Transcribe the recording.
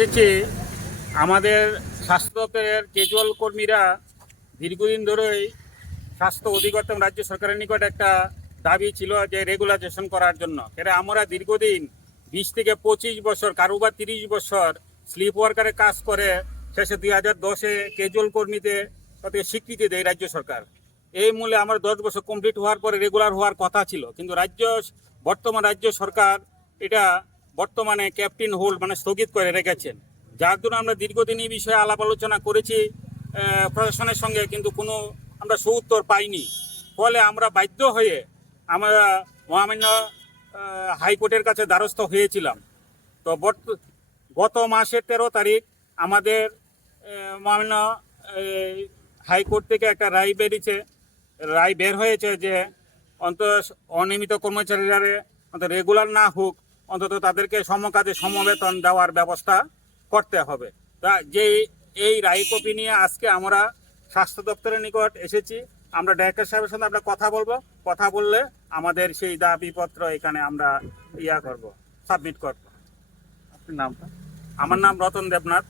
এসেছি, আমাদের স্বাস্থ্য দপ্তরের ক্যাজুয়াল কর্মীরা দীর্ঘদিন ধরেই স্বাস্থ্য অধিকর্তা এবং রাজ্য সরকারের নিকট একটা দাবি ছিল যে রেগুলাইজেশন করার জন্য। এটা আমরা দীর্ঘদিন, বিশ থেকে পঁচিশ বছর কারও বা তিরিশ বছর স্লিপ ওয়ার্কারে কাজ করে, শেষে দুই হাজার দশে কেজুয়াল কর্মীতে তাদের স্বীকৃতি দেয় রাজ্য সরকার। এই মূল্যে আমার দশ বছর কমপ্লিট হওয়ার পরে রেগুলার হওয়ার কথা ছিল। কিন্তু রাজ্য, বর্তমান রাজ্য সরকার এটা বর্তমানে ক্যাপ্টেন হোল মানে স্থগিত করে রেখেছেন। যার জন্য আমরা দীর্ঘদিন এই বিষয়ে আলাপ আলোচনা করেছি প্রশাসনের সঙ্গে, কিন্তু কোনো আমরা সুউত্তর পাইনি। ফলে আমরা বাধ্য হয়ে আমরা মহামান্য হাইকোর্টের কাছে দ্বারস্থ হয়েছিলাম। তো গত মাসের তেরো তারিখ আমাদের মহামান্য হাইকোর্ট থেকে একটা রায় বেরিয়েছে। রায় বের হয়েছে যে অন্তত অনিয়মিত কর্মচারীরা অন্তত রেগুলার না হোক অন্তত তাদেরকে সমকাজে সমবেতন দেওয়ার ব্যবস্থা করতে হবে। তা যে এই রায় কপি নিয়ে আজকে আমরা স্বাস্থ্য দপ্তরের নিকট এসেছি আমরা ডাইরেক্টর সাহেবের সঙ্গে আমরা কথা বলব। কথা বললে আমাদের সেই দাবিপত্র এখানে আমরা ইয়া করব সাবমিট করব। আপনার নামটা? আমার নাম রতন দেবনাথ।